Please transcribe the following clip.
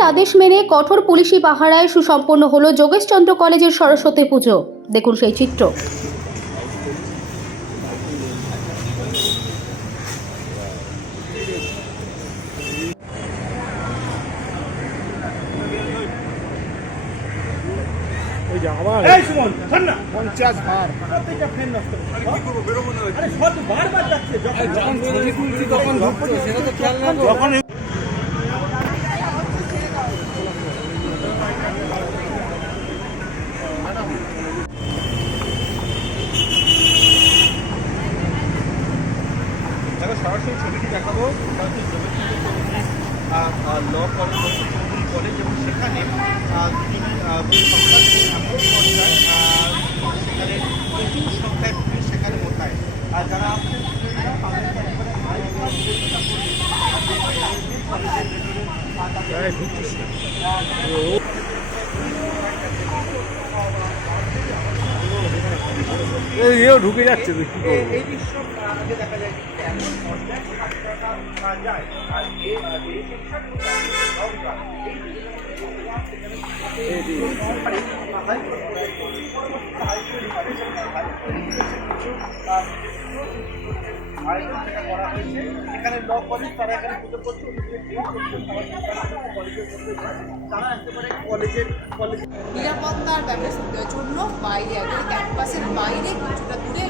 হাইকোর্টের আদেশ মেনে কঠোর পুলিশি পাহারায় সুসম্পন্ন হলো যোগেশচন্দ্র কলেজের সরস্বতী পুজো। দেখুন সেই চিত্র। ওই সেটা দেখো সরাসরি ছবিটি দেখাবো এটা হচ্ছে Jogeshchandra law college Chowdhury college এবং সেখানে তিনি সেখানে প্রচুর সংখ্যায় পুলিশ সেখানে মোতায়েন আর যারা আমাদের এও ঢুকে যাচ্ছে তো কি করব এই- দৃশ্য আগে দেখা যায় এখানে ল কলেজ তারা এখানে পুজো করছে। তারা একেবারে কলেজের কলেজ নিরাপত্তার ব্যবস্থার জন্য বাইরে একদম ক্যাম্পাসের বাইরে কিছুটা দূরে